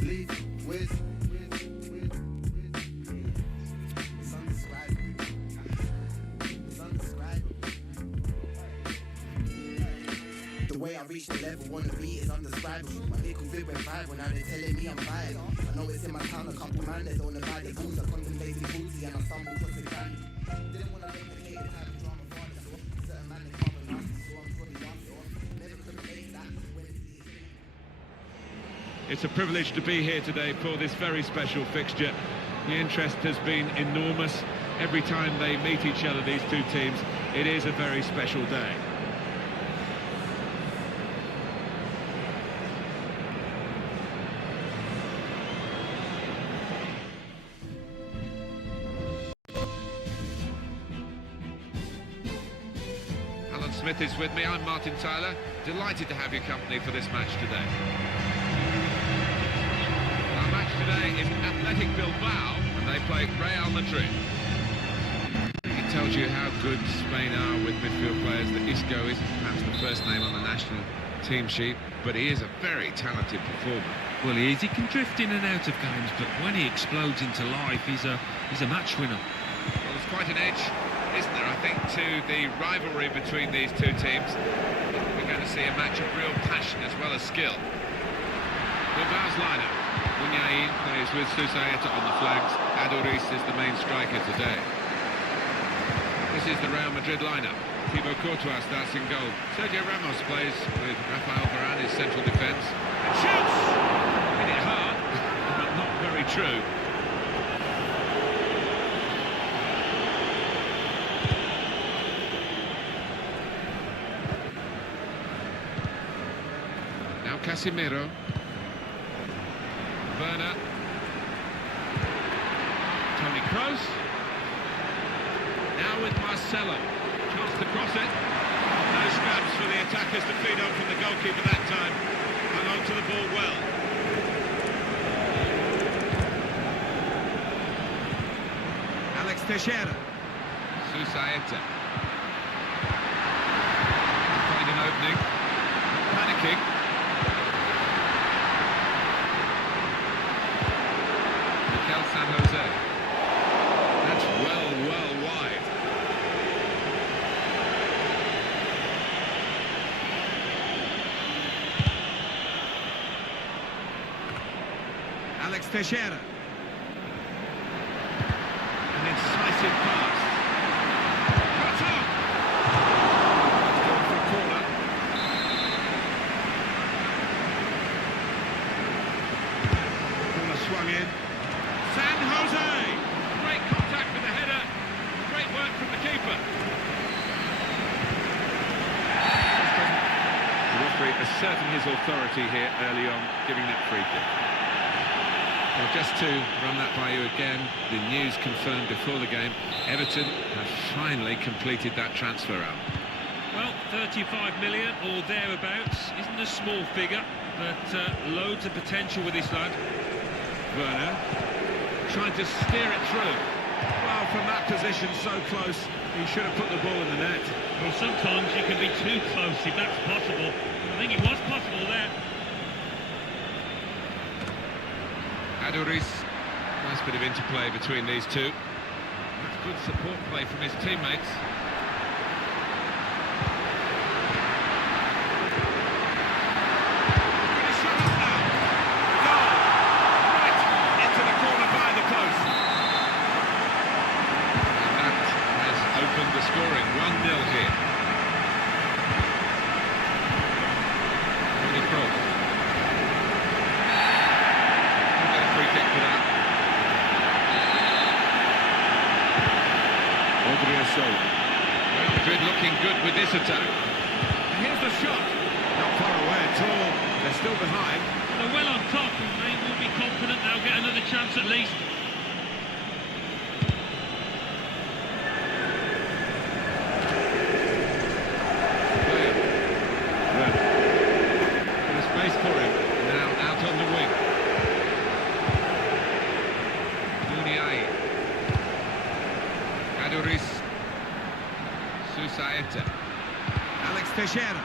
The way I reach the level, wanna be is undescribable. My little bit went viral, now they're telling me I'm fired. I know it's in my town, a couple man that don't buy the booze. I contemplated booty and I stumbled across the ground. Didn't wanna replicate the type of drama father. Certain man they come and nasty, so I'm probably after off. Never could have faced that when It's a privilege to be here today for this very special fixture. The interest has been enormous. Every time they meet each other, these two teams, it is a very special day. Smith is with me. I'm Martin Tyler. Delighted to have your company for this match today. Our match today is Athletic Bilbao, and they play Real Madrid. It tells you how good Spain are with midfield players. That Isco is perhaps the first name on the national team sheet, but he is a very talented performer. Well, he is. He can drift in and out of games, but when he explodes into life, he's a match winner. Well, there's quite an edge, isn't there, I think, to the rivalry between these two teams. We're going to see a match of real passion as well as skill. Bilbao's lineup. Bunyain plays with Susaeta on the flanks. Aduriz is the main striker today. This is the Real Madrid lineup. Thibaut Courtois starts in goal. Sergio Ramos plays with Rafael Varane as central defence. And shoots! Hit it hard, but not very true. Casemiro, Werner, Toni Kroos, now with Marcelo, chance to cross it, no scraps for the attackers to feed on from the goalkeeper that time, hung on to the ball well. Alex Teixeira, Susaeta, to find an opening, panicking. San Jose. That's well wide. Alex Teixeira. An incisive pass. Cut off! It's gone for a corner. Corner swung in. San Jose! Great contact with the header. Great work from the keeper. The referee asserting his authority here early on, giving that free kick. Well, just to run that by you again, the news confirmed before the game, Everton have finally completed that transfer out. Well, 35 million or thereabouts isn't a small figure, but loads of potential with this lad. Werner trying to steer it through. Well, from that position, so close, he should have put the ball in the net. Well, sometimes you can be too close if that's possible. I think it was possible there. Aduriz, nice bit of interplay between these two. That's good support play from his teammates. Scoring 1-0 here. Toni Kroos. We'll get a free kick for that. Real Madrid looking good with this attack. And here's the shot. Not far away at all. They're still behind. They're well on top, and they will be confident they'll get another chance at least. Susaeta. Alex Teixeira.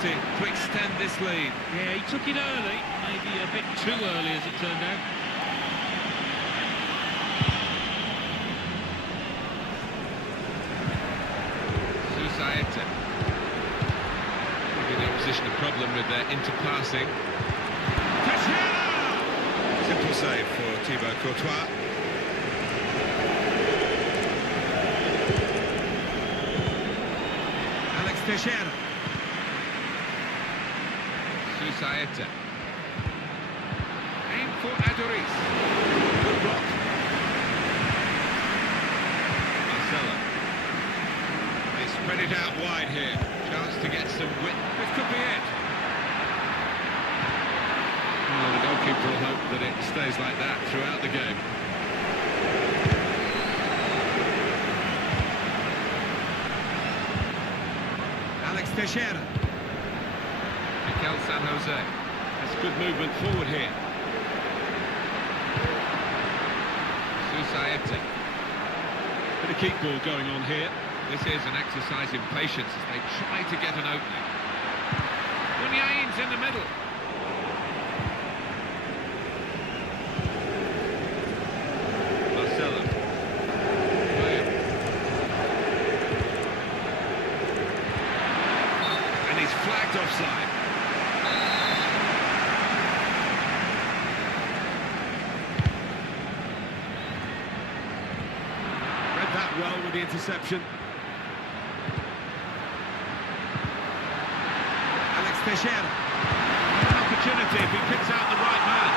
opportunity to extend this lead. Yeah, he took it early, maybe a bit too early as it turned out. Susaeta. Giving the opposition a problem with their interpassing. Simple save for Thibaut Courtois. Teixeira. Susaeta. Aim for Adoris. Good block. Marcelo. They spread it out wide here. Chance to get some width. This could be it. Well, the goalkeeper will hope that it stays like that throughout the game. Teixeira. Mikel San Jose. That's good movement forward here. Susaeta. Bit of keep ball going on here. This is an exercise in patience as they try to get an opening. Bunyain's in the middle. Marcelo. Flagged offside. Read that well with the interception. Alex Teixeira. An opportunity if he picks out the right man.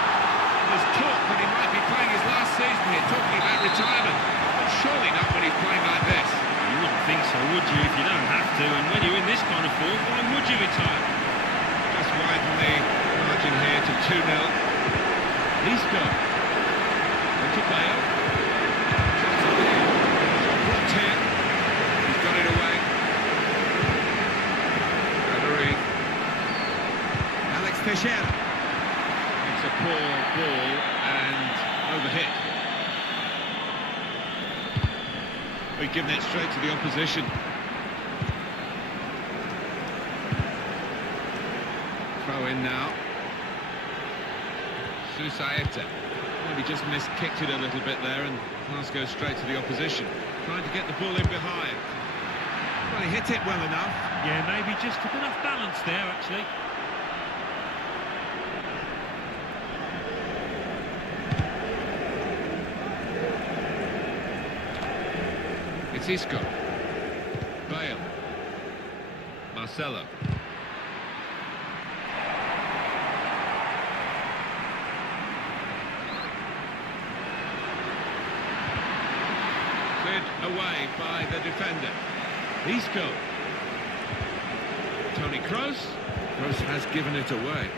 There's talk that he might be playing his last season here, talking about retirement. But surely not when he's playing like this. You wouldn't think so, would you, if you don't have to? And when you're in this kind of form, why would you retire? Just widen the margin here to 2-0. Isco. To Bale. Shots on here. Blocked here. He's got it away. Referee. Alex Teixeira. It's a poor ball and overhit. We've given it straight to the opposition. Throw in now. Susaeta. Maybe just kicked it a little bit there and pass goes straight to the opposition. Trying to get the ball in behind. Well, he hit it well enough. Yeah, maybe just took enough balance there, actually. It's Isco. Bale. Marcelo. Cleared away by the defender. Isco. Toni Kroos. Kroos has given it away.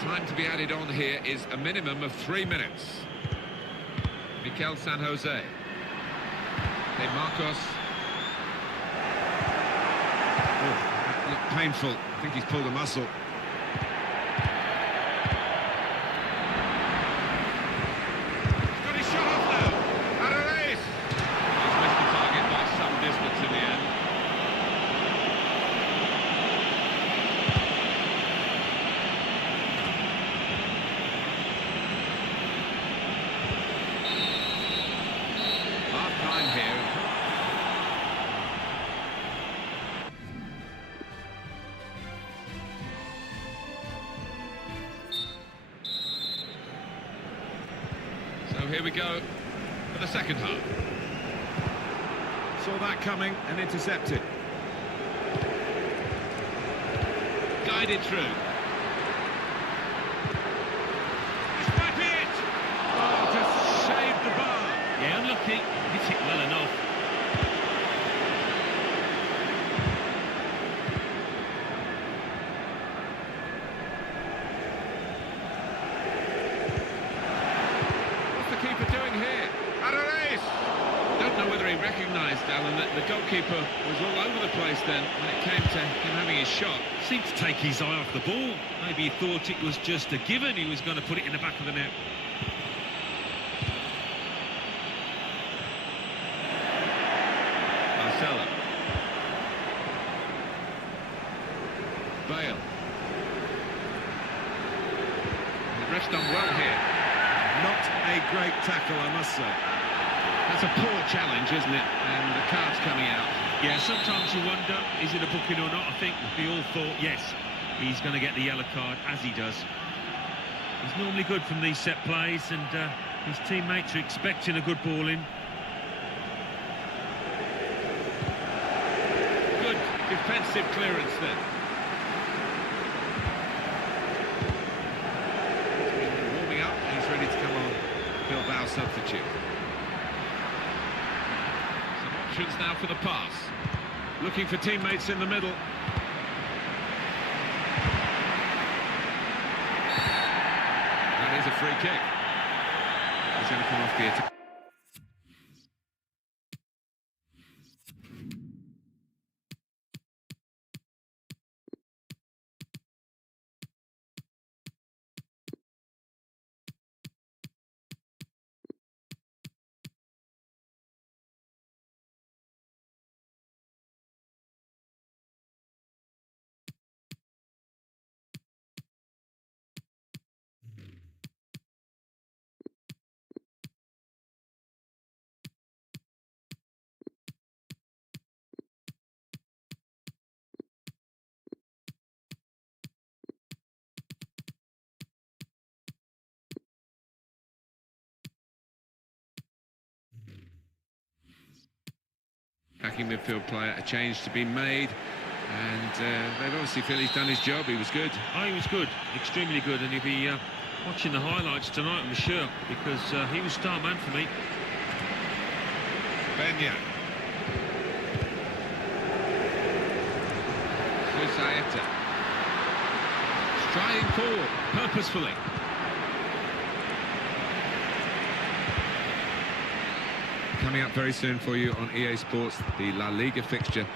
Time to be added on here is a minimum of 3 minutes. Mikel San Jose. De Marcos. Oh, that looked painful. I think he's pulled a muscle. He's got his shot off now. Adoris. He's missed the target by some distance in the end. Here we go for the second half. Saw that coming and intercepted. Guided through. This might be it! Oh, just shaved the bar. Yeah, unlucky. Hit it well enough. Recognised, Alan, that the goalkeeper was all over the place then when it came to him having his shot. Seemed to take his eye off the ball. Maybe he thought it was just a given he was going to put it in the back of the net. Marcelo. Bale. The ref's done well here. Not a great tackle, I must say. That's a poor challenge, isn't it? And the card's coming out. Yeah, sometimes you wonder, is it a booking or not? I think we all thought, yes, he's going to get the yellow card, as he does. He's normally good from these set plays, and his teammates are expecting a good ball in. Good defensive clearance then. Warming up, he's ready to come on. Bilbao substitute. Some options now for the pass. Looking for teammates in the middle. That is a free kick. He's going to come off the attack. Attacking midfield player, a change to be made, and they obviously feel he's done his job. He was good. Oh, he was good, extremely good, and he'll be watching the highlights tonight, I'm sure, because he was star man for me. Benya. Susaeta. Striding forward, purposefully. Coming up very soon for you on EA Sports, the La Liga fixture.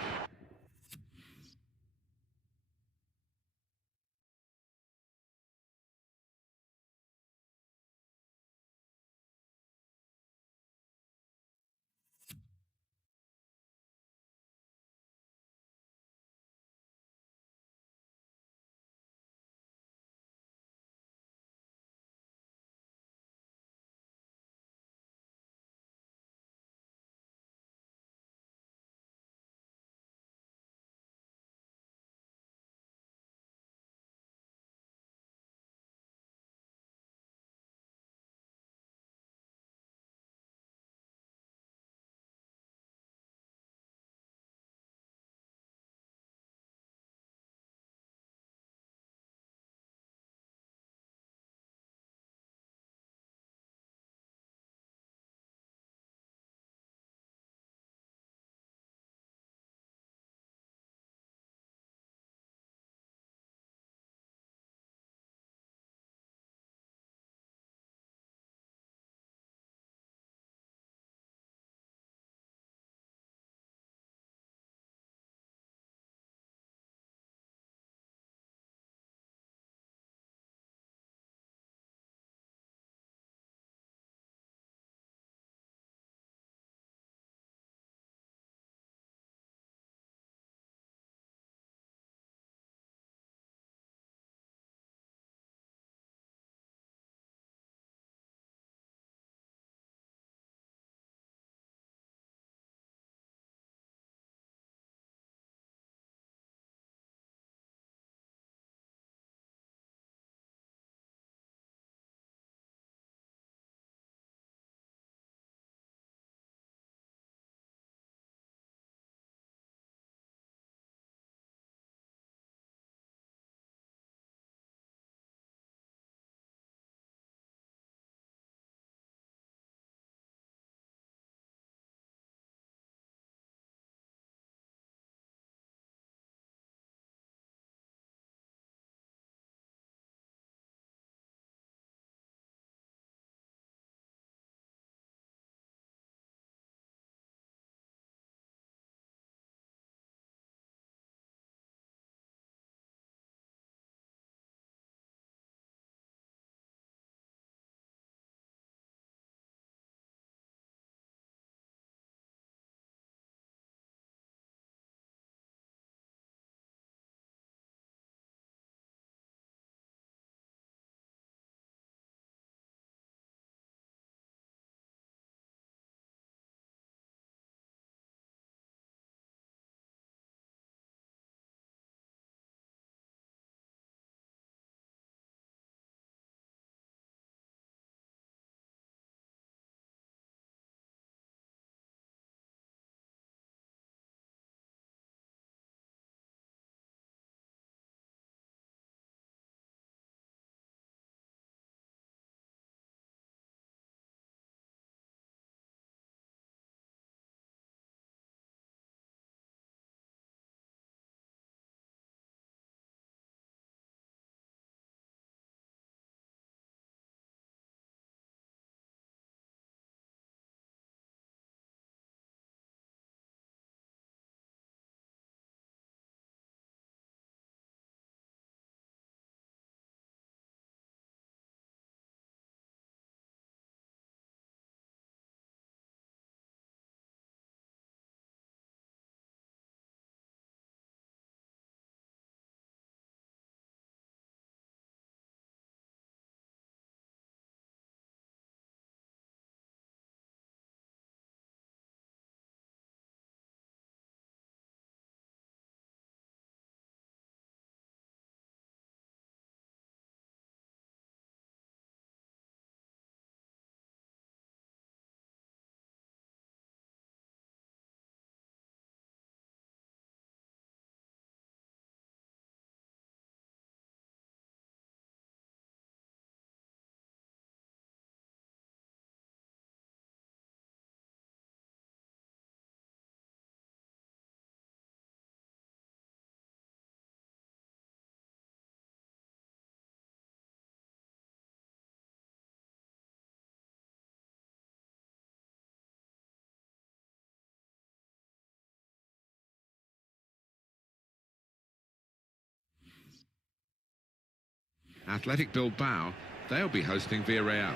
Athletic Bilbao, they'll be hosting Villarreal.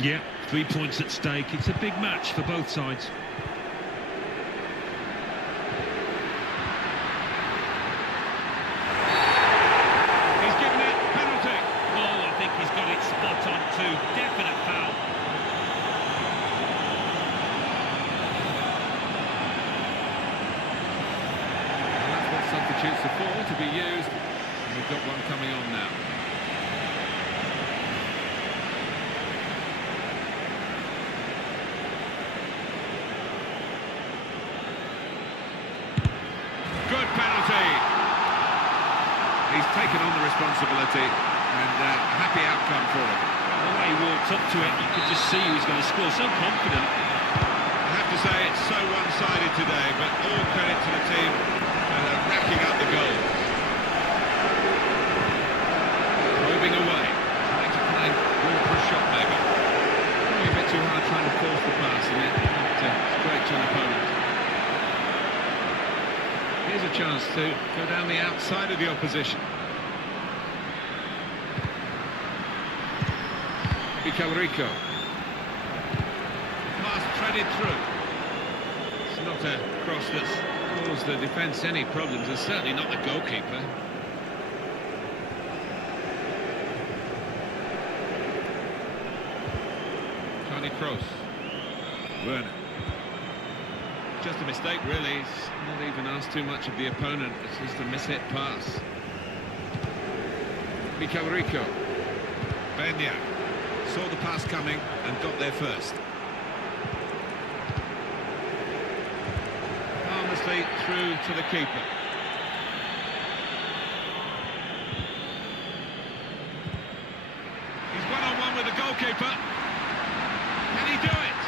Yeah, 3 points at stake. It's a big match for both sides. He's given it penalty. Oh, I think he's got it spot on too. Definite foul. And that's what substitutes are for, to be used. And we've got one coming on now. Good penalty. He's taken on the responsibility, and happy outcome for him. The way he walked up to it, you could just see he was going to score. So confident. I have to say it's so one-sided today, but all credit to the team and racking up the goals. Moving away, trying to play ball for a shot maybe. Probably a bit too hard trying to force the pass in it, but straight to an opponent. Here's a chance to go down the outside of the opposition. Rico. Pass threaded through. It's not a cross that's caused the defence any problems. It's certainly not the goalkeeper. Toni Kroos. Werner. Just a mistake, really. He's not even asked too much of the opponent. It's just a mishit pass. Rico. Benya. Saw the pass coming and got there first. Harmlessly through to the keeper. He's one-on-one with the goalkeeper. Can he do it?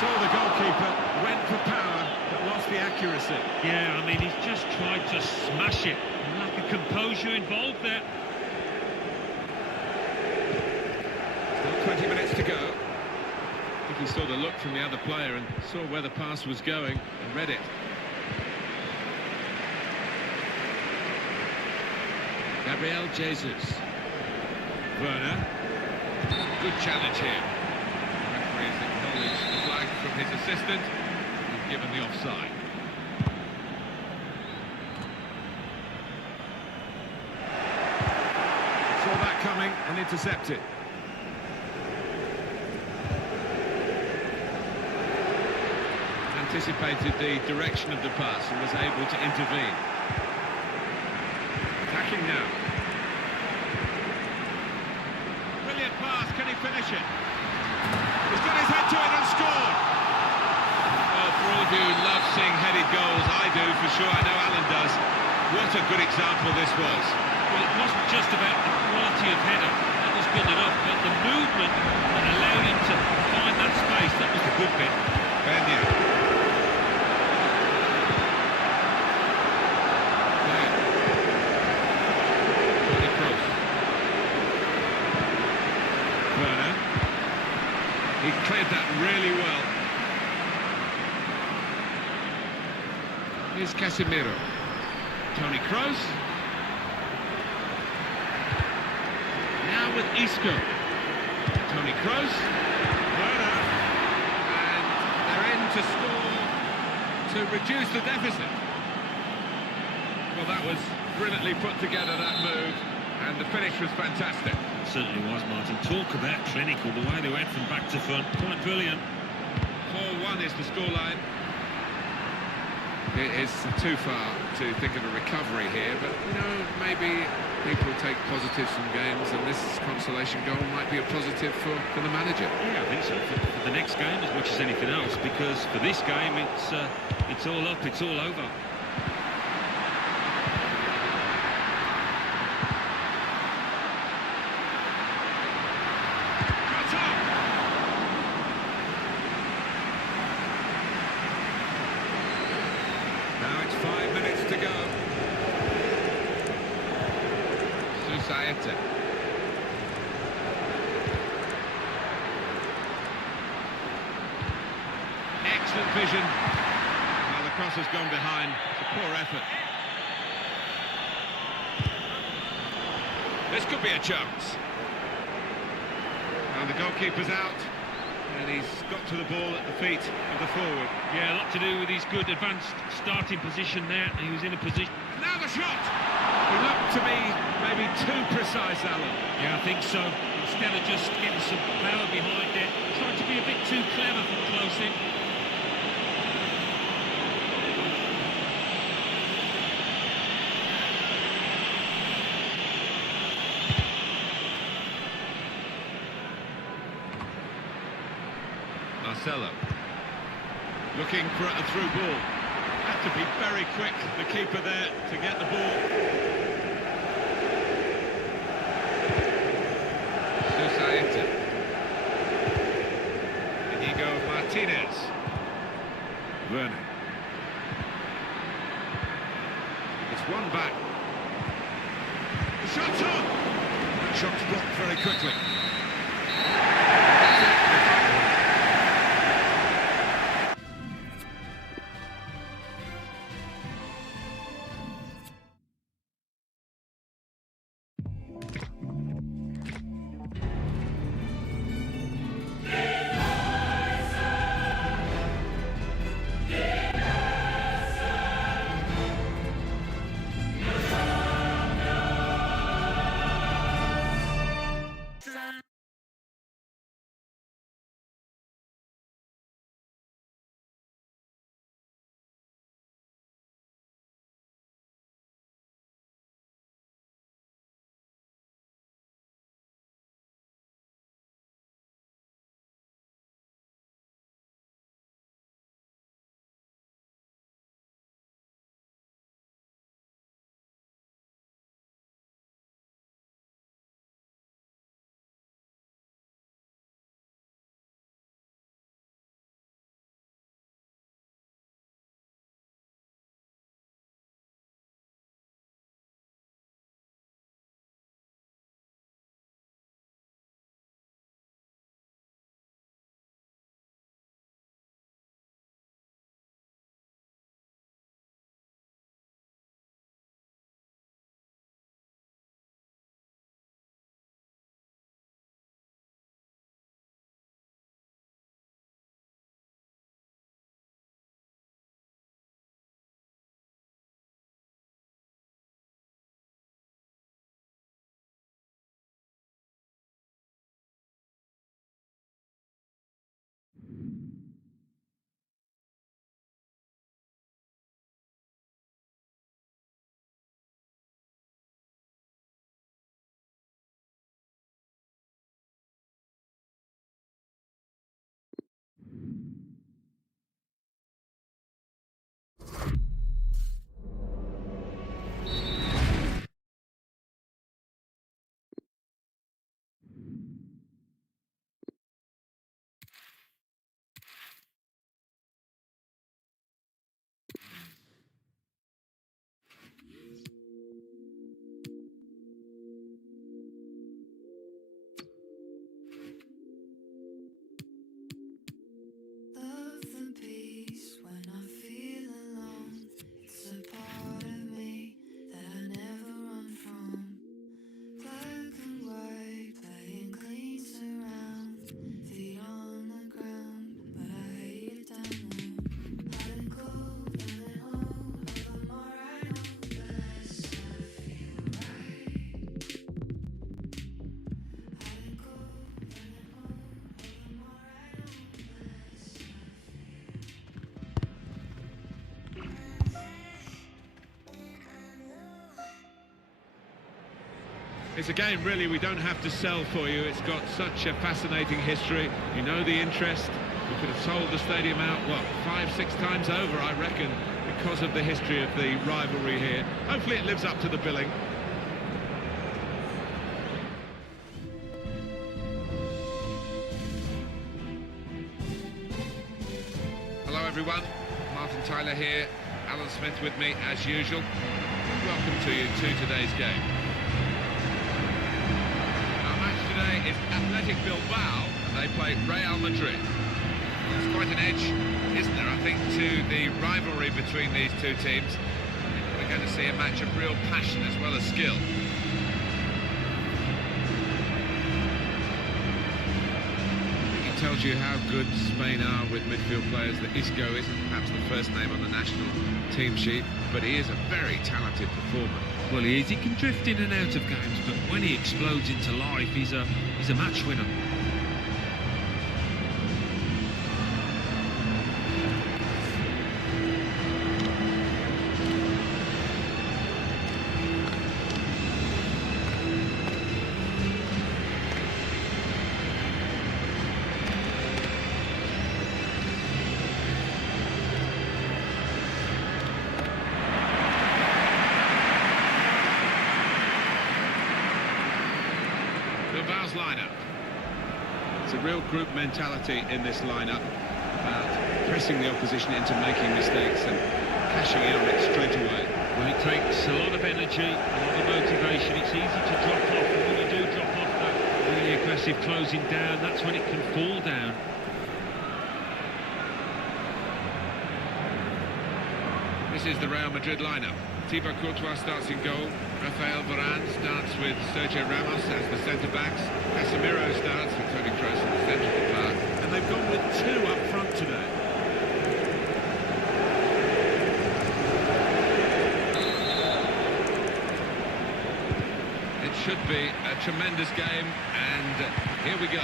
Saw the goalkeeper, went for power, but lost the accuracy. Yeah, I mean, he's just tried to smash it. Lack of composure involved there. 20 minutes to go. I think he saw the look from the other player and saw where the pass was going and read it. Gabriel Jesus. Werner. Good challenge here. The referee has acknowledged the flag from his assistant and given the offside. Saw that coming and intercepted. Anticipated the direction of the pass and was able to intervene. Attacking now. Brilliant pass, can he finish it? He's got his head to it and scored! Well, for all of you who love seeing headed goals, I do for sure, I know Alan does. What a good example this was. Well, it wasn't just about the quality of header, that was good enough, but the movement that allowed him to find that space, that was the good bit. Benya. He cleared that really well. Here's Casemiro. Toni Kroos. Now with Isco. Toni Kroos. Werner. And they're in to score to reduce the deficit. Well, that was brilliantly put together, that move, and the finish was fantastic. Certainly was, Martin. Talk about clinical, the way they went from back to front. Quite brilliant. 4-1 is the scoreline. It is too far to think of a recovery here, but, you know, maybe people take positives from games, and this consolation goal might be a positive for the manager. Yeah, I think so, for the next game as much as anything else, because for this game, it's all up, it's all over. Excellent vision. Well, the cross has gone behind. It's a poor effort. This could be a chance. And the goalkeeper's out, and he's got to the ball at the feet of the forward. Yeah, a lot to do with his good advanced starting position there. He was in a position... Now the shot! He looked to me maybe too precise, Alan. Yeah, I think so. Instead of just getting some power behind it, tried to be a bit too clever from close in. Marcelo. Looking for a through ball. Had to be very quick, the keeper there, to get the ball. Susaeta. Inigo Martinez. Werner. It's one back. The shot's on! That shot's blocked very quickly. It's a game, really, we don't have to sell for you. It's got such a fascinating history. You know the interest. We could have sold the stadium out, what, 5-6 times over, I reckon, because of the history of the rivalry here. Hopefully it lives up to the billing. Hello, everyone. Martin Tyler here. Alan Smith with me, as usual. Welcome to you to today's game. Today is Athletic Bilbao, and they play Real Madrid. There's quite an edge, isn't there, I think, to the rivalry between these two teams. We're going to see a match of real passion as well as skill. tells you how good Spain are with midfield players. That Isco isn't perhaps the first name on the national team sheet, but he is a very talented performer. Well, he is. He can drift in and out of games, but when he explodes into life, he's a match winner. Bilbao's lineup. It's a real group mentality in this lineup, about pressing the opposition into making mistakes and cashing in on it straight away. Well, it takes a lot of energy, a lot of motivation. It's easy to drop off, and when you do drop off that really aggressive closing down, that's when it can fall down. This is the Real Madrid lineup. Thibaut Courtois starts in goal. Rafael Varane starts with Sergio Ramos as the centre-backs. Casemiro starts with Toni Kroos in the centre of the park. And they've gone with two up front today. It should be a tremendous game, and here we go.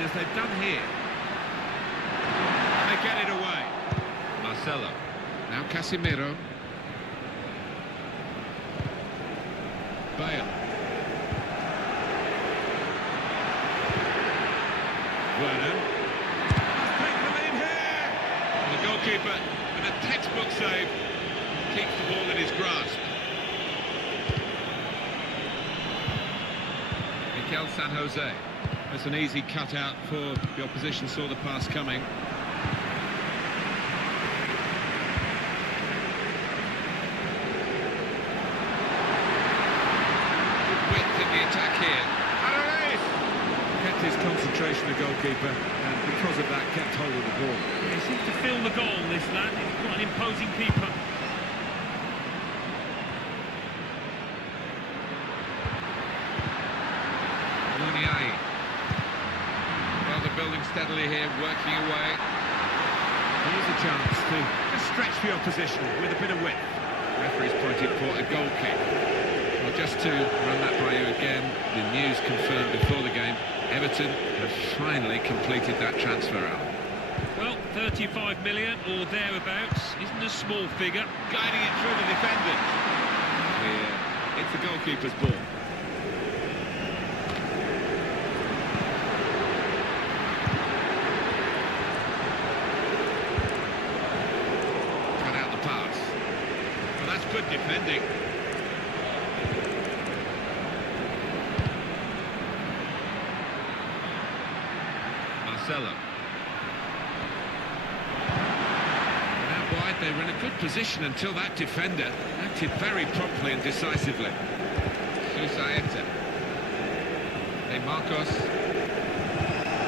As they've done here. And they get it away. Marcelo. Now Casemiro. Bale. Werner. Let's take the lead here. The goalkeeper, with a textbook save, keeps the ball in his grasp. Mikel San Jose. It's an easy cutout for the opposition, saw the pass coming. Good width in the attack here. Kept his concentration, the goalkeeper, and because of that kept hold of the ball. Yeah, he seems to fill the goal, this lad. He's got an imposing keeper. Building steadily here, working away. Here's a chance to just stretch the opposition with a bit of width. Referee's pointed for a goal kick. Well, just to run that by you again, the news confirmed before the game, Everton have finally completed that transfer out. Well, 35 million or thereabouts isn't a small figure. Guiding it through the defenders. Here, it's the goalkeeper's ball. Good defending. Marcelo. And out wide, they were in a good position until that defender acted very promptly and decisively. Susaeta. Hey, Marcos.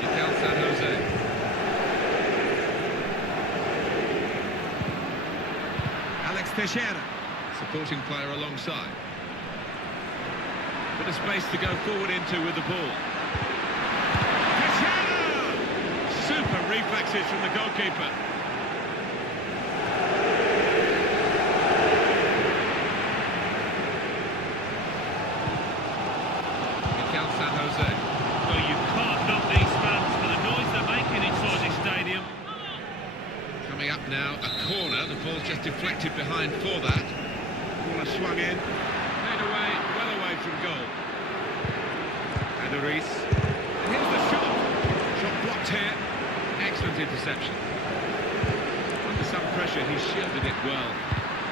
Mikel San Jose. Alex Teixeira. Supporting player alongside. Bit of space to go forward into with the ball. Teixeira! Super reflexes from the goalkeeper. Mikel San Jose. Well, you can't knock these fans for the noise they're making inside this stadium. Coming up now, a corner. The ball's just deflected behind for that. Corner swung in, played away, well away from goal. Aduriz. And here's the shot. Shot blocked here. Excellent interception. Under some pressure, he shielded it well.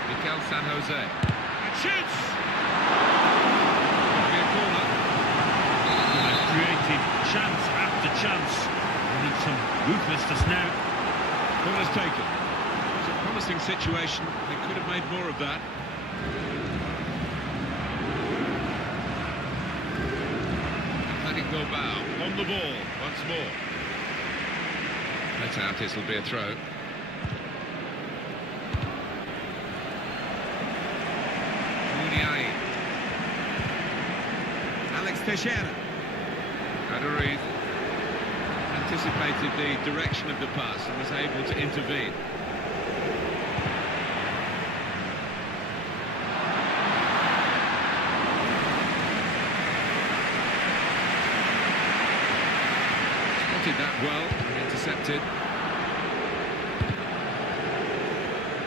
Mikel San Jose. And shoots! Could be a corner. Created chance after chance. We need some ruthlessness now. Corner's taken. It's a promising situation. They could have made more of that. Athletic Bilbao on the ball once more. Let out, it'll be a throw. Muniain. Alex Teixeira. Aduriz. Anticipated the direction of the pass and was able to intervene. Spotted that well and intercepted.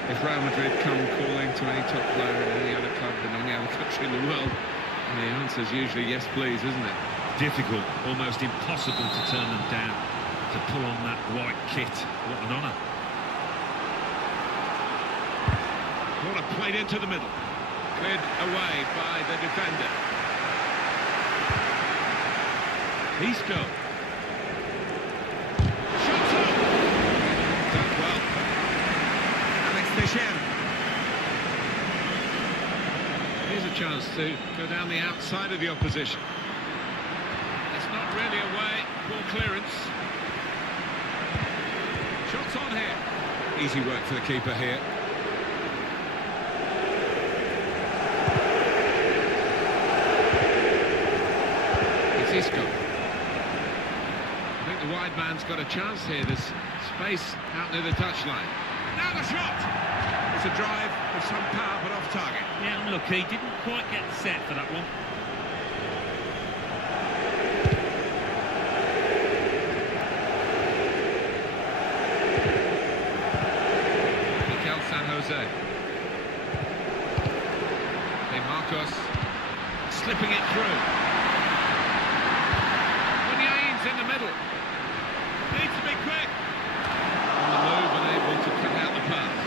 If Real Madrid come calling to any top player in any other club in any other country in the world, the answer's usually yes please, isn't it? Difficult, almost impossible to turn them down, to pull on that white kit. What an honour. Corner played into the middle. Cleared away by the defender. Isco. Shots up! Done well. Alex Teixeira. Here's a chance to go down the outside of the opposition. It's not really away. Poor clearance. Shots on here. Easy work for the keeper here. It's Isco. I think the wide man's got a chance here. There's space out near the touchline. Now the shot! It's a drive with some power but off target. Yeah, unlucky, didn't quite get set for that one. San Jose. De Marcos slipping it through. Muniain's in the middle. Needs to be quick. On the move and able to cut out the pass.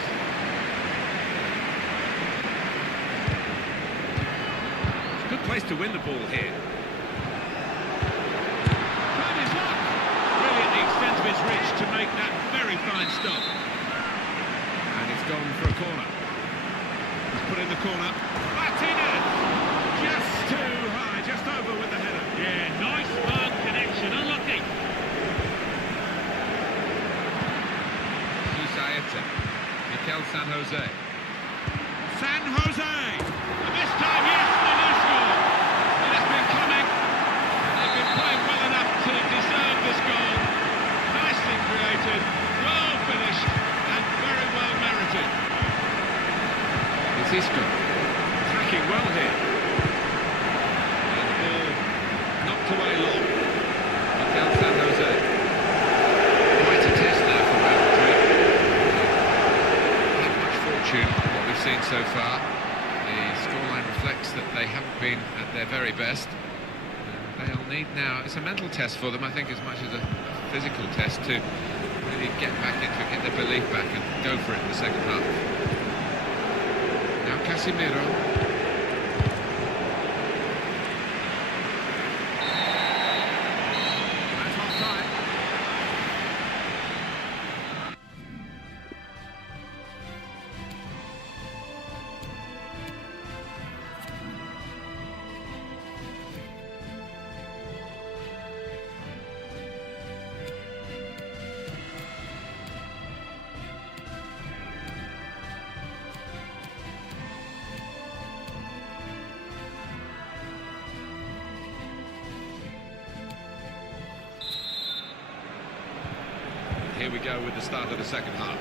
It's a good place to win the ball here. Found his luck. Really at the extent of his reach to make that very fine stop. Gone for a corner. He's put in the corner. Martinez! Just too high, just over with the header. Yeah, nice firm connection, unlucky. Usaeta. Mikel San Jose. San Jose! And this time, yes, the new score! It has been coming. They've been playing well enough to deserve this goal. Nicely created, well finished, and very well merited. It's Isco, tracking well here. And the ball knocked away long. Mikel San Jose. Quite a test now for Real Madrid. Not much fortune in what we've seen so far. The scoreline reflects that they haven't been at their very best. They'll need now, it's a mental test for them, I think, as much as a physical test to really get back into it, get their belief back and go for it in the second half. Now Casemiro. That's half time. Here we go with the start of the second half.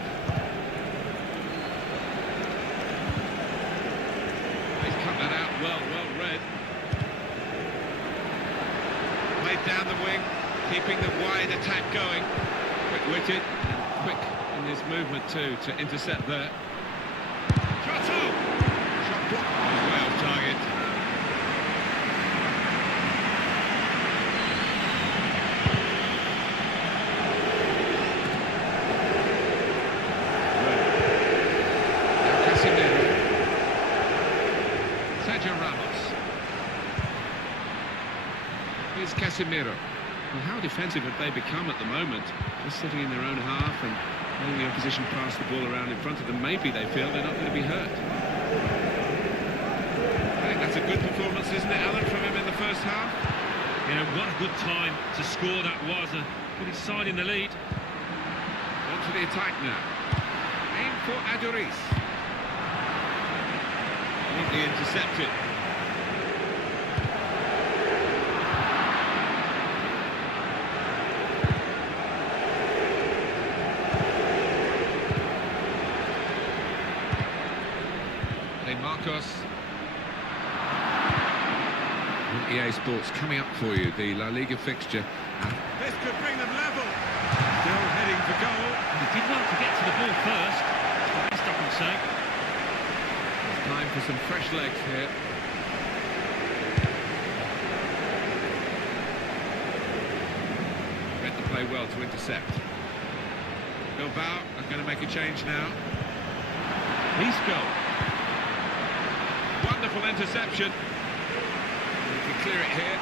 He's cut that out well read. Played down the wing, keeping the wide attack going. Quick-witted and quick in his movement too to intercept there. Shot off! Shot blocked. He's way off target. Here's Casemiro. Well, how defensive have they become at the moment? Just sitting in their own half and letting the opposition pass the ball around in front of them. Maybe they feel they're not going to be hurt. I think that's a good performance, isn't it, Alan, from him in the first half? You know, what a good time to score that was, and put his side in the lead. On to the attack now. Aim for Adoris. Neatly intercepted. Marcos. EA Sports coming up for you, the La Liga fixture. This could bring them level. Still heading for goal. He did well to get to the ball first. That's the best I can say. It's time for some fresh legs here. Read the play well to intercept. Bilbao are going to make a change now. Isco. Wonderful interception. We can clear it here.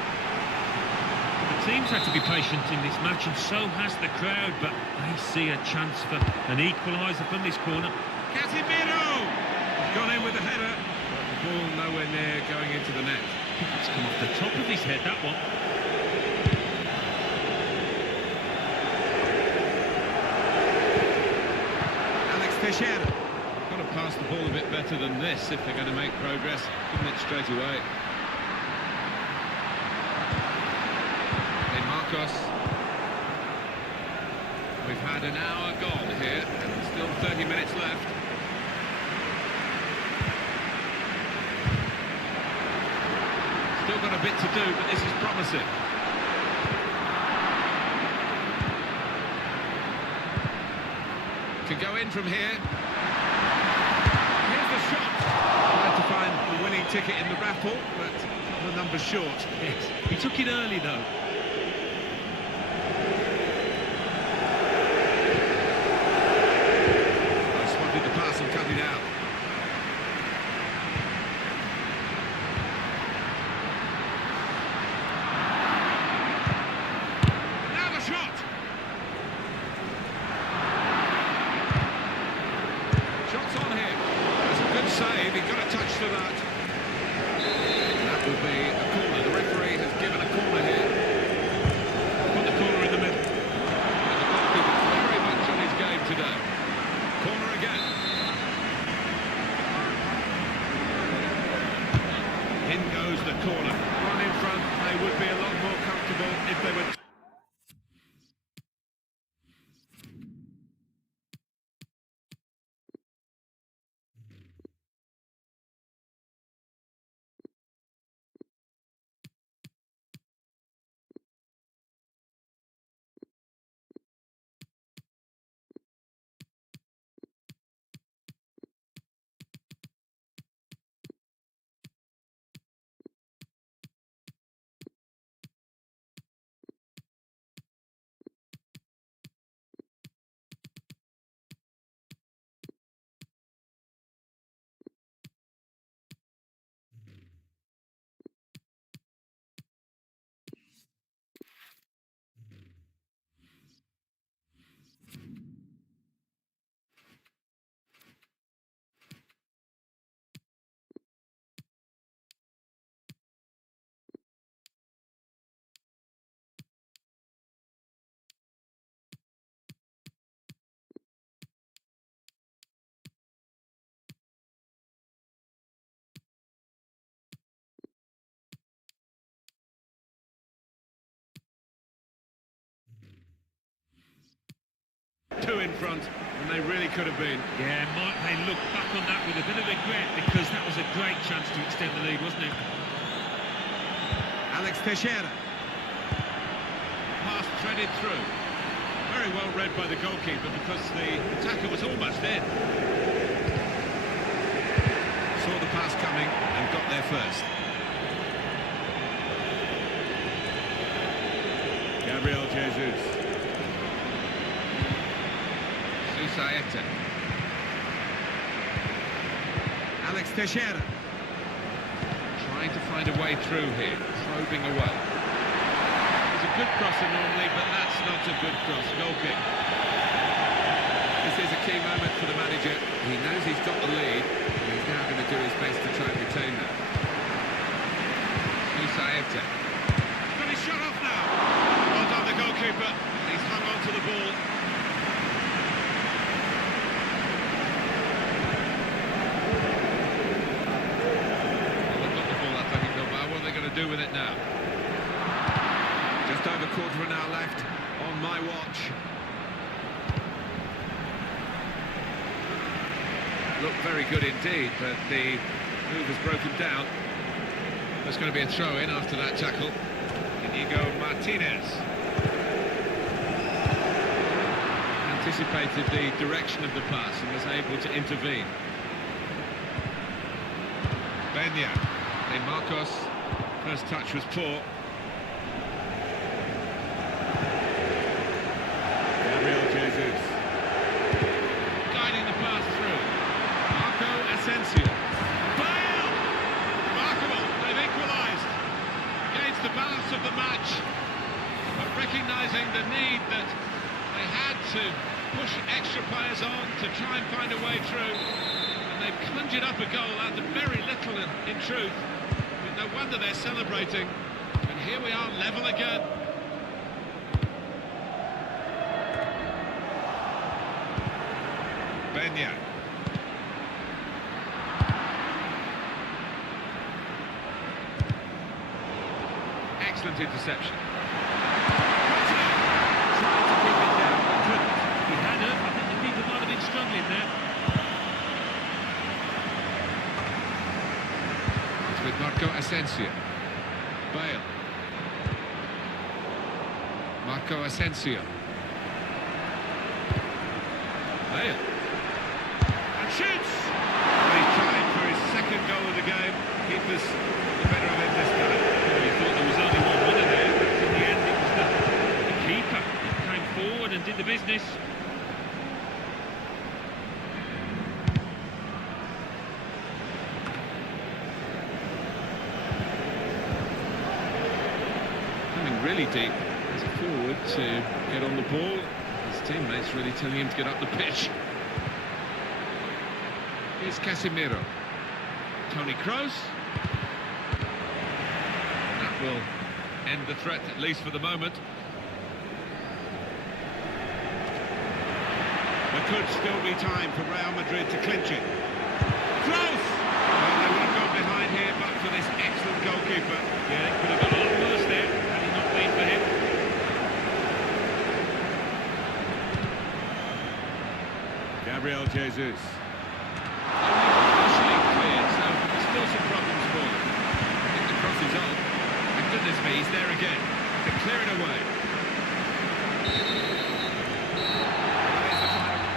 The teams had to be patient in this match, and so has the crowd, but they see a chance for an equaliser from this corner. Casemiro! Gone in with the header. But the ball nowhere near going into the net. It's come off the top of his head, that one. Alex Teixeira. Got to pass the ball a bit better than this if they're going to make progress. Giving it straight away. Marcos. We've had an hour gone here, and still 30 minutes left. Still got a bit to do, but this is promising. Can go in from here. Here's the shot. Tried to find the winning ticket in the raffle, but the number short. Yes. He took it early, though. Save, he got a touch to that. That will be a corner. The referee has given a corner here. Put the corner in the middle. And the goalkeeper very much on his game today. Corner again. In goes the corner. One in front. They would be a lot more comfortable if they were... Two in front, and they really could have been. Yeah, might they look back on that with a bit of regret, because that was a great chance to extend the lead, wasn't it? Alex Teixeira. Pass threaded through. Very well read by the goalkeeper, because the attacker was almost in. Saw the pass coming and got there first. Gabriel Jesus. Saeta. Alex Teixeira. Trying to find a way through here, probing away. It's a good crosser normally, but that's not a good cross. Goal kick. This is a key moment for the manager. He knows he's got the lead, and he's now going to do his best to try and retain that. Saeta. Got his shot off now. Well done, the goalkeeper. He's hung on to the ball. Well, they've got the ball, Athletic Bilbao. What are they going to do with it now? Just over quarter of an hour left on my watch. Looked very good indeed, but the move has broken down. There's going to be a throw-in after that tackle. Inigo Martinez anticipated the direction of the pass and was able to intervene. Benya, De Marcos, first touch was poor. Gabriel Jesus Guiding the pass through. Marco Asensio. Bale! Remarkable, they've equalised against the balance of the match, but recognising the need that they had to push extra players on to try and find a way through, and they've conjured up a goal out of very little in truth. No wonder they're celebrating, and here we are, level again. Benya. Excellent interception. Trying to keep it down, but couldn't. He had it. I think the keeper might have been struggling there. It's with Marco Asensio. Bale. Marco Asensio. Bale. And shoots! He's trying for his second goal of the game. Keepers the better of him this time. He thought there was only one winner there, but in the end it was the keeper that came forward and did the business. Coming really deep as a forward to get on the ball. His teammates really telling him to get up the pitch. Here's Casemiro. Toni Kroos. That will end the threat, at least for the moment. There could still be time for Real Madrid to clinch it. Kroos! Well, they would have gone behind here, but for this excellent goalkeeper. Yeah, it could have got a lot worse there had it not been for him. Gabriel Jesus. Partially cleared, so there's still some problems for them. I think the cross is on. And goodness me, he's there again to clear it away. That is the final.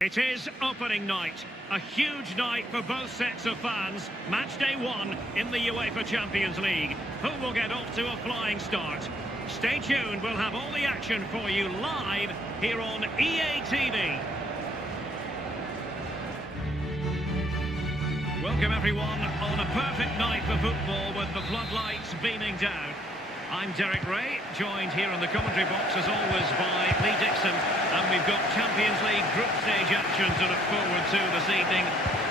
It is opening night, a huge night for both sets of fans. Match day 1 in the UEFA Champions League. Who will get off to a flying start? Stay tuned, we'll have all the action for you live here on EA TV. Welcome everyone on a perfect night for football with the floodlights beaming down. I'm Derek Ray, joined here in the commentary box as always by Lee Dixon, and we've got Champions League group stage action to look forward to this evening.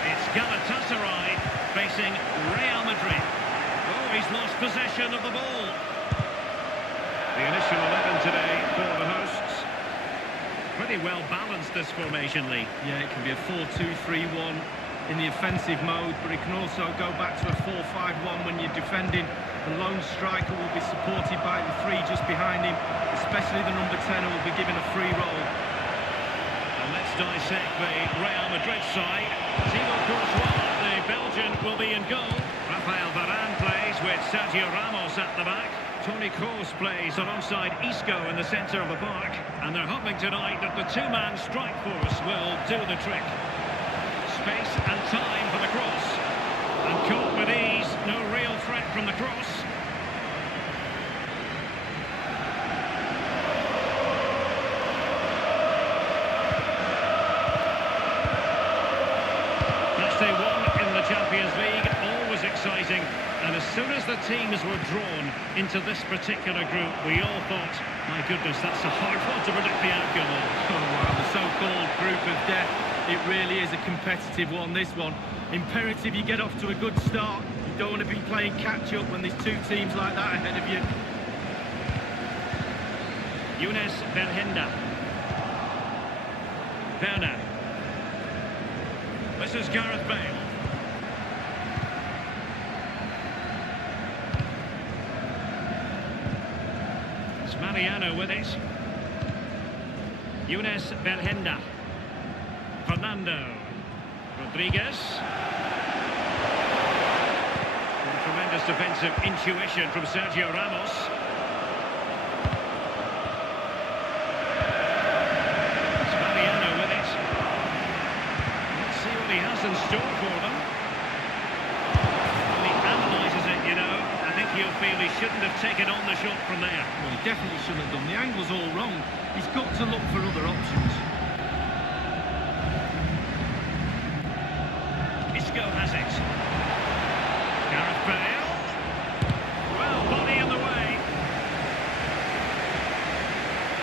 It's Galatasaray facing Real Madrid. Oh, he's lost possession of the ball. The initial 11 today for the hosts. Pretty well balanced this formation, Lee. Yeah, it can be a 4-2-3-1 in the offensive mode, but it can also go back to a 4-5-1 when you're defending. The lone striker will be supported by the three just behind him, especially the number 10 who will be given a free roll. And let's dissect the Real Madrid side. Thibaut Courtois, the Belgian, will be in goal. Rafael Varane plays with Sergio Ramos at the back. Toni Kroos plays alongside Isco in the centre of the park. And they're hoping tonight that the two-man strike force will do the trick. Space and time for the cross. And caught with ease, no real threat from the cross. as soon as the teams were drawn into this particular group, we all thought, my goodness, that's a hard one to predict the outcome of. Oh, wow, the so-called group of death. It really is a competitive one, this one. Imperative you get off to a good start. You don't want to be playing catch-up when there's two teams like that ahead of you. Younes Belhanda. Werner. This is Gareth Bale. It's Mariano with it. Younes Belhanda. Fernando. Rodriguez. And tremendous defensive intuition from Sergio Ramos. It's Mariano with it. Let's see what he has in store for them. Well, he analyses it, you know. I think he'll feel he shouldn't have taken on the shot from there. Well, he definitely shouldn't have done. The angle's all wrong. He's got to look for other options. Isco has it. Gareth Bale. Well, body in the way.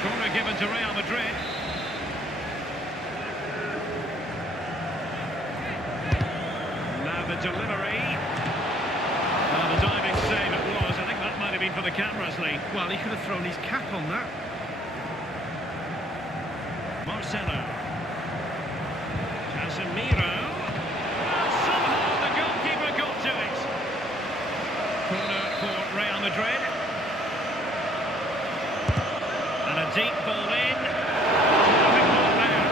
Corner given to Real Madrid. Now the delivery. The diving save it was. I think that might have been for the cameras, Lee. Well, he could have thrown his cap on that. Marcelo. Casemiro. And somehow the goalkeeper got to it. Corner for Real Madrid. And a deep ball in. Perfect ball there.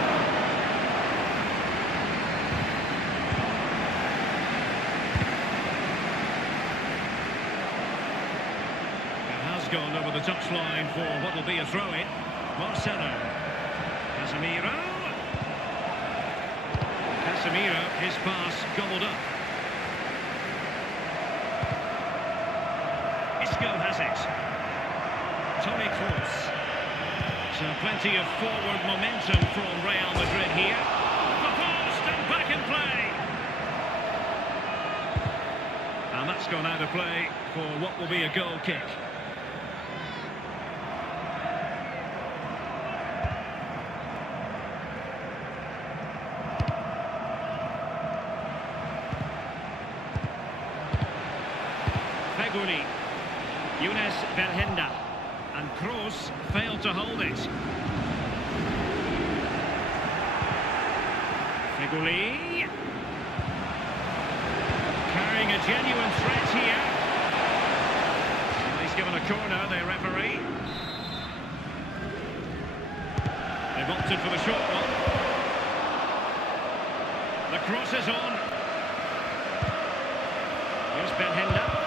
It has gone over the touchline for what will be a throw-in. Marcelo. Casemiro. Casemiro, his pass gobbled up. Isco has it. Toni Kroos. So plenty of forward momentum from Real Madrid here. The post and back in play. And that's gone out of play for what will be a goal kick. Younes Belhanda, and Kroos failed to hold it. Feghouli carrying a genuine threat here. Well, he's given a corner, the referee. They've opted for the short one. The cross is on. Here's Belhanda.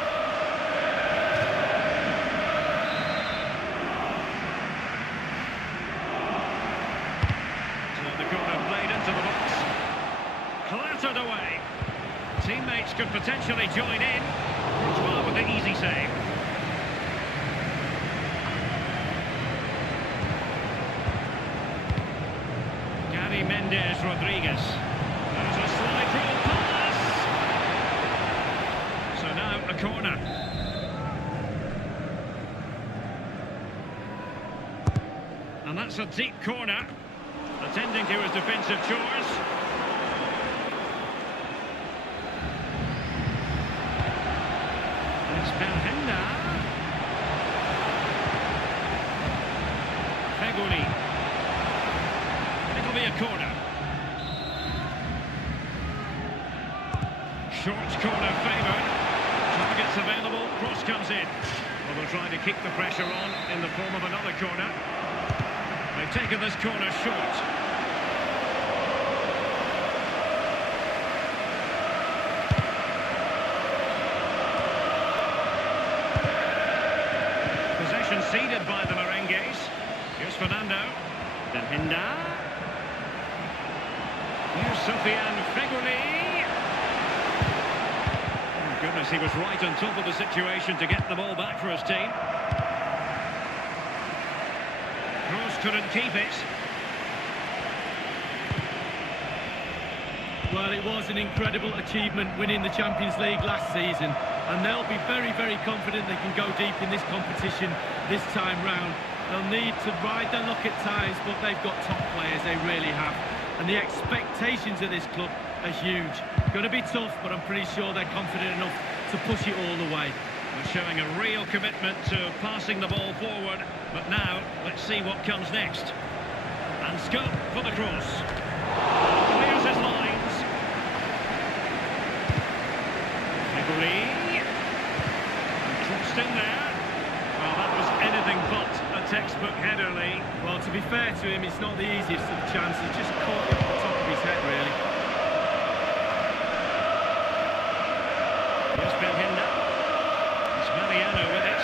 Away. Teammates could potentially join in. Courtois with the easy save. Gary Mendes Rodriguez. There's a slide rule pass. So now a corner. And that's a deep corner. Attending to his defensive chores. Belhanda. Feghouli. It'll be a corner. Short corner favoured. Targets available. Cross comes in. Well, they'll try to keep the pressure on in the form of another corner. They've taken this corner short. Conceded by the Merengues. Here's Fernando. Belhanda. Here's Sofiane Feghouli. Oh, goodness, he was right on top of the situation to get the ball back for his team. Kroos couldn't keep it. Well, it was an incredible achievement winning the Champions League last season, and they'll be very, very confident they can go deep in this competition this time round. They'll need to ride their luck at times, but they've got top players, they really have. And the expectations of this club are huge. Going to be tough, but I'm pretty sure they're confident enough to push it all the way. They're showing a real commitment to passing the ball forward, but now let's see what comes next. And scope for the cross. Clears his lines. Figuri. Crossed in there. Well, that was anything but a textbook header, Lee. Well, to be fair to him, it's not the easiest of the chances. Just caught him on top of his head, really. Here's Belhinda. It's Mariano with it.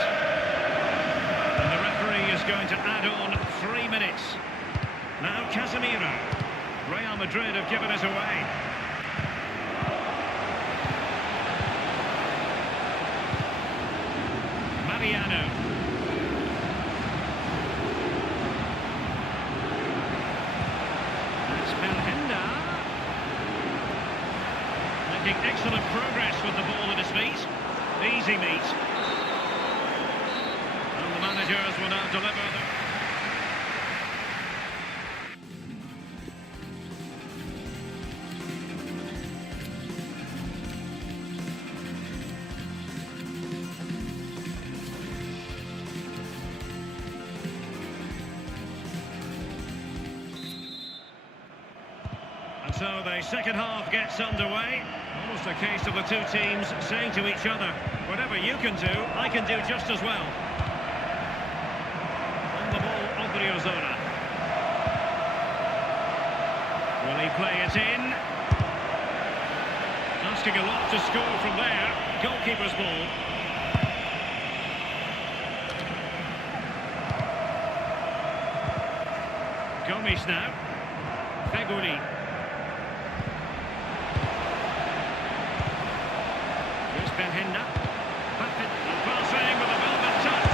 And the referee is going to add on 3 minutes. Now Casemiro. Real Madrid have given us away. Mariano. That's Belhinda. Making excellent progress with the ball at his feet. Easy meet. And the managers will now deliver them. So the second half gets underway. Almost a case of the two teams saying to each other, whatever you can do, I can do just as well. On the ball, Odriozola. Will he play it in? Asking a lot to score from there. Goalkeeper's ball. Gomes now. Feguli. Belhinda. Passing with a velvet touch.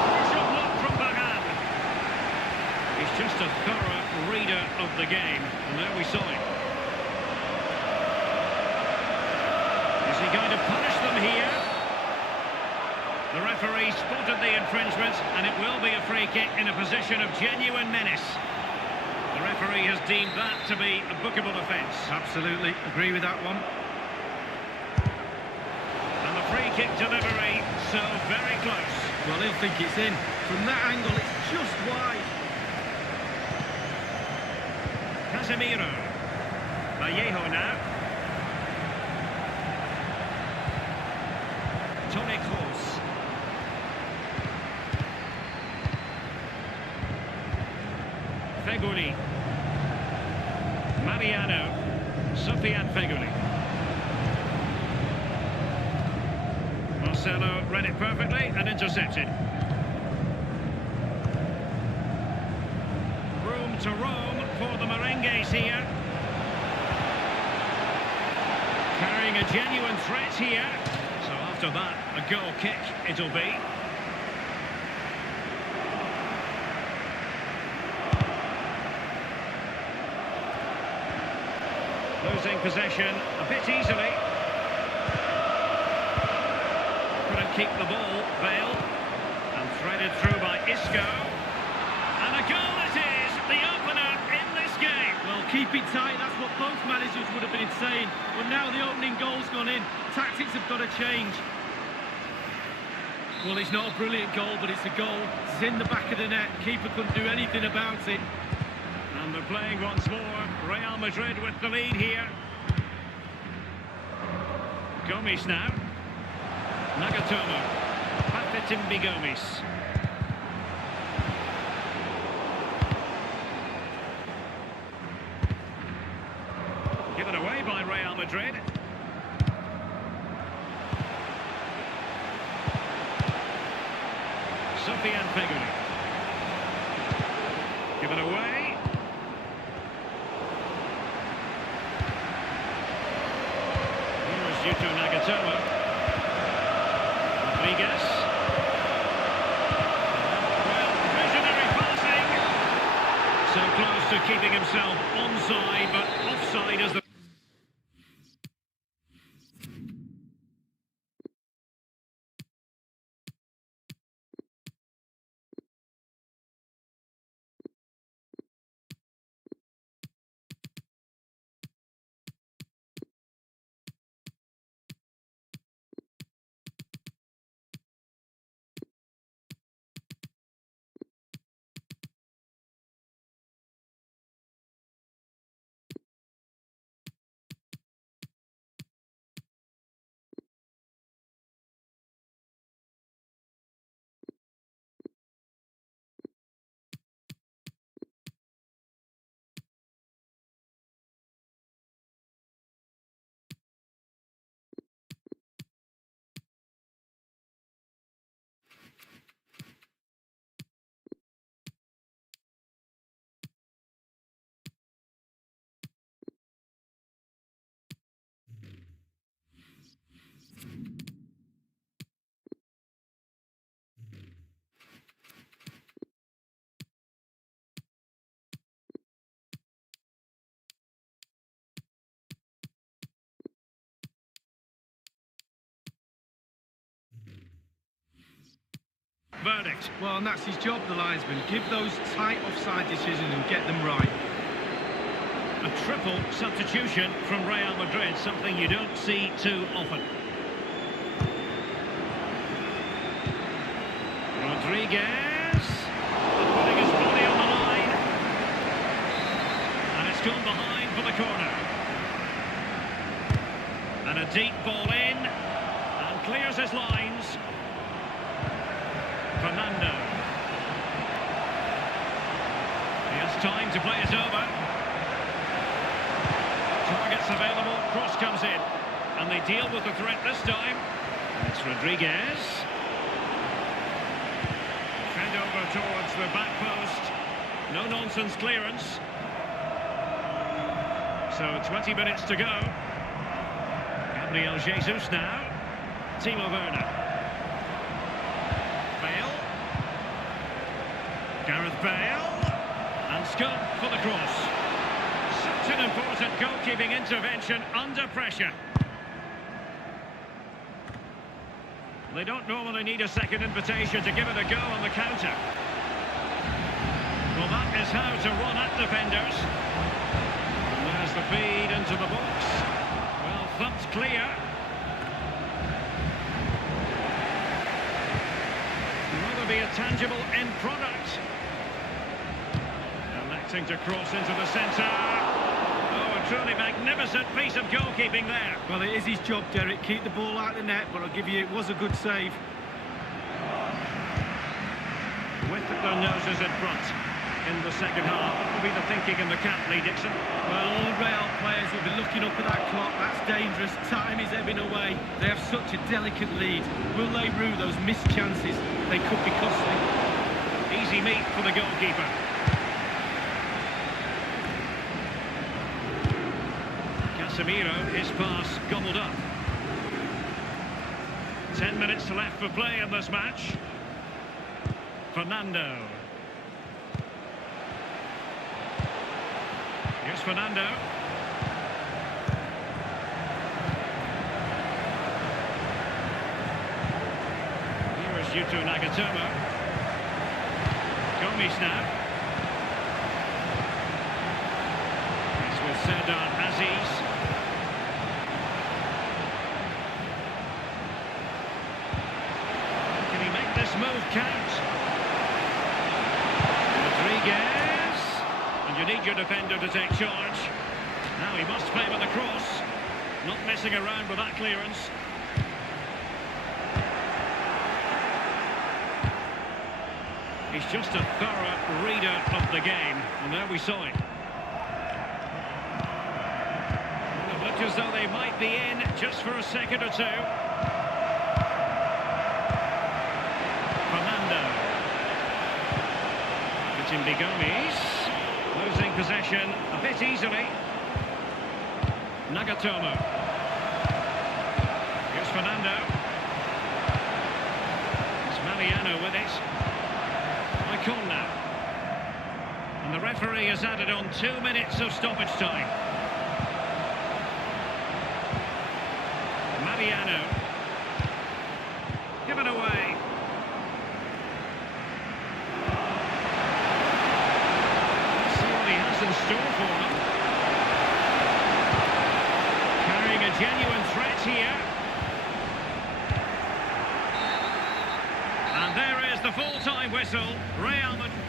Crucial block from Bagan. He's just a thorough reader of the game. And there we saw it. Is he going to punish them here? The referee spotted the infringement, and it will be a free kick in a position of genuine menace. The referee has deemed that to be a bookable offence. Absolutely, agree with that one. Free kick delivery, so very close. Well, he'll think it's in. From that angle, it's just wide. Casemiro. Vallejo now. Toni Kroos. Feguli. Mariano. Sofiane Feguli. Marcelo read it perfectly and intercepted. Room to roam for the Merengues here. Carrying a genuine threat here. So after that, a goal kick it'll be. Losing possession a bit easily. Keep the ball, Bale, and threaded through by Isco, and a goal it is, the opener in this game. Well, keep it tight, that's what both managers would have been saying, but now the opening goal's gone in, tactics have got to change. Well, it's not a brilliant goal, but it's a goal, it's in the back of the net, keeper couldn't do anything about it. And they're playing once more, Real Madrid with the lead here. Gomes now. Nagatomo, Papetimbi Gomes. Given away by Real Madrid. Sofiane Feguli. Given away. Here's Yuto Nagatomo. Rodriguez. Well, visionary passing. So close to keeping himself onside, but offside as the... verdict. Well, and that's his job, the linesman. Give those tight offside decisions and get them right. A triple substitution from Real Madrid, something you don't see too often. Rodriguez putting his body on the line, and it's gone behind for the corner. And a deep ball in, and clears his lines. Fernando. He has time to play it over. Targets available, cross comes in, and they deal with the threat this time. And it's Rodriguez. Fed over towards the back post. No-nonsense clearance. So 20 minutes to go. Gabriel Jesus now. Timo Werner. Bale. Gareth Bale. And scope for the cross. Such an important goalkeeping intervention under pressure. They don't normally need a second invitation to give it a go on the counter. Well, that is how to run at defenders. And there's the feed into the box. Well, thumped clear. Will there be a tangible end product? Electing to cross into the centre. Oh, a truly magnificent piece of goalkeeping there. Well, it is his job, Derek. Keep the ball out of the net, but I'll give you, it was a good save. With their noses in front in the second half. What will be the thinking in the camp, Lee Dixon? Well, all Real players will be looking up at that clock. That's dangerous. Time is ebbing away. They have such a delicate lead. Will they rue those missed chances? They could be costly. Easy meat for the goalkeeper. Casemiro, his pass gobbled up. 10 minutes left for play in this match. Fernando. Here's Fernando. Here is Yuto Nagatomo. Gomes now. This with Serdar Aziz. Can he make this move count? Rodriguez. And you need your defender to take charge. Now he must play with the cross. Not messing around with that clearance. He's just a thorough reader of the game. And there we saw it. It looked as though they might be in just for a second or two. Fernando. Timby Gomes. Losing possession a bit easily. Nagatomo. Here's Fernando. It's Mariano with it. Icon now. And the referee has added on 2 minutes of stoppage time. Mariano. Give it away. In store for them. Carrying a genuine threat here. And there is the full-time whistle. Real Madrid.